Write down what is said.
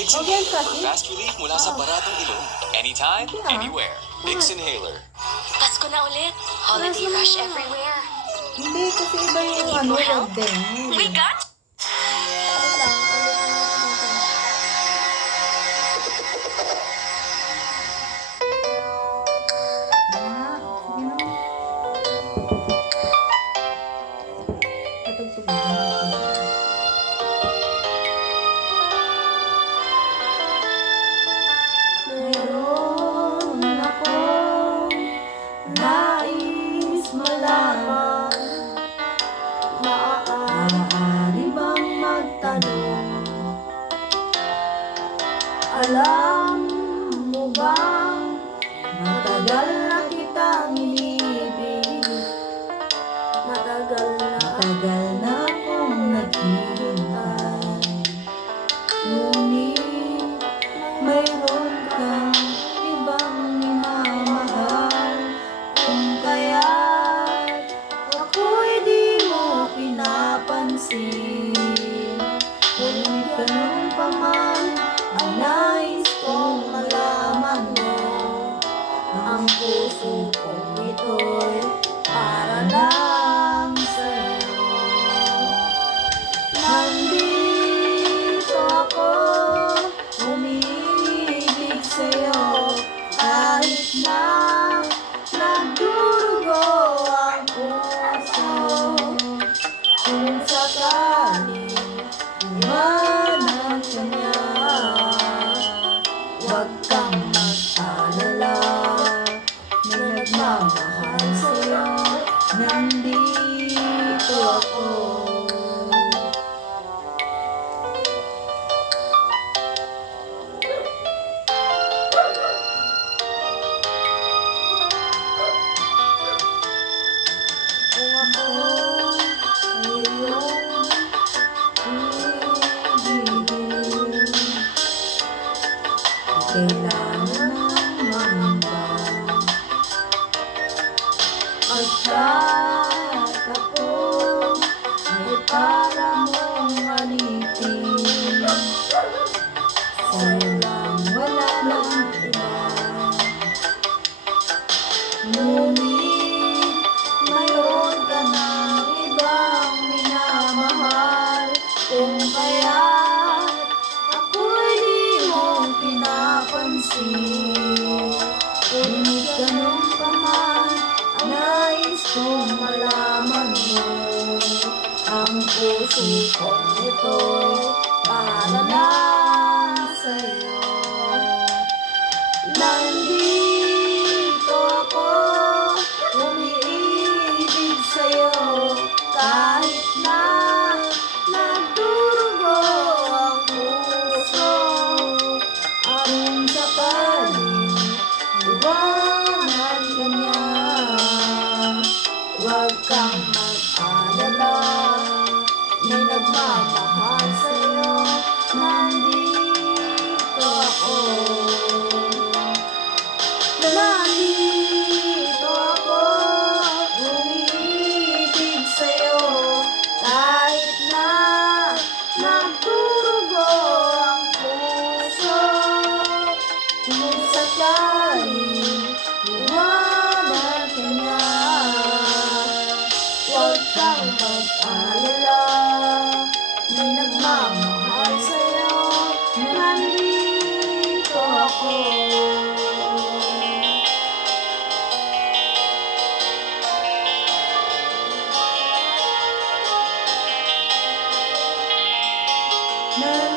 Vicks Inhaler for fast relief mula sa baradong ilong. Anytime, anywhere. Vicks Inhaler. Pasko na ulit. Holiday rush everywhere. Hindi, kasi iba yung ano, din. We got alam mo bang matagal na kitang inibig, matagal na akong naghihintay, ngunit mayroon kang ibang minamahal, kung kaya't ako'y di mo pinapansin, ngunit ganun pa man ay nais kong malaman mo, ang puso kong ito'y para lang sa'yo. Nandito ako, umiibig sa'yo, kahit na nagdurugo ang puso, kung sakaling iwanan ka niya. Huwag kang mag-alala, may nagmamahal sa'yo, nandito ako. Kung ako ay iyong ibigin, kailangan mangamba, pagkat ako ay para mong alipin, sa'yo lang wala nang iba, ngunit mayroon ka ng ibang minamahal, kung kaya't ako'y di mo pinapansin, ngunit ganun pa man ang nais kong malaman mo, ang puso kong ito'y para lang sa'yo. Nandito ako, umiibig sa'yo, kahit na nagdurugo ang puso, kung sakaling iwanan ka niya. Huwag kang mag-alala, may nagmamahal sa'yo, nandito ako. Nandito ako, umiibig sa'yo, kahit na nagdurugo ang puso, kung sakaling iwanan ka niya. Huwag kang mag-alala, may nagmamahal sa'yo, nandito ako. Na